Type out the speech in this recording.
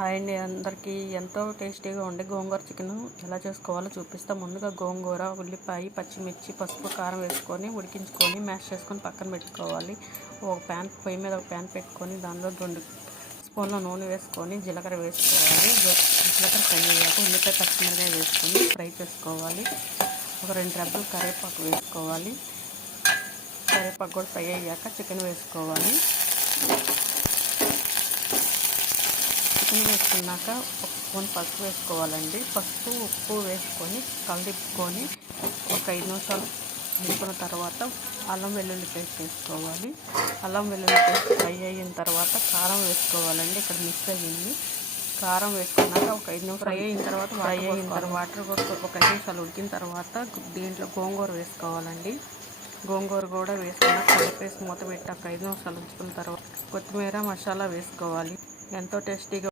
Hi అండి, అందరికీ ఎంతో టేస్టీగా ఉండే గోంగూర చికెన్ ఎలా చేసుకోవాలో చూపిస్తాం. ముందుగా గోంగూర, ఉల్లిపాయ, పచ్చిమిర్చి, పసుపు, కారం వేసుకొని ఉడికించుకొని మ్యాష్ చేసుకొని పక్కన పెట్టుకోవాలి. పొయ్యి మీద ఒక ప్యాన్ పెట్టుకొని దానిలో 2 స్పూన్ల నూనె వేసుకొని జీలకర్ర వేసుకోవాలి. జీలకర్ర ఫ్రై అయ్యాక ఉల్లిపాయ, పచ్చిమిరకాయ వేసుకొని ఫ్రై చేసుకోవాలి. ఒక 2 రెబ్బలు కరివేపాకు వేసుకోవాలి. కరివేపాకు కూడా ఫ్రై అయ్యాక చికెన్ వేసుకోవాలి. చికెన్ వేసుకున్నాక 1 స్పూన్ పసుపు వేసుకోవాలండి. పసుపు, ఉప్పు వేసుకొని కలిపుకొని ఒక 5 నిమిషాలు వేసుకున్న తర్వాత అల్లం వెల్లుల్లి పేస్ట్ వేసుకోవాలి. అల్లం వెల్లుల్లి పేస్ట్ ఫ్రై అయిన తర్వాత కారం వేసుకోవాలండి. ఇక్కడ మిక్స్ అయ్యింది. కారం వేసుకున్నాక ఒక 5 నిమిషాలు ఫ్రై అయిన తర్వాత వాటర్ కూడా ఒక 5 నిమిషాలు ఉడికిన తర్వాత దీంట్లో గోంగూర వేసుకోవాలండి. గోంగూర కూడా వేసుకున్నాక కలిపేసి మూత పెట్టి ఒక 5 నిమిషాలు ఉంచుకున్న తర్వాత కొత్తిమీర, మసాలా వేసుకోవాలి. ఎంతో టేస్టీగా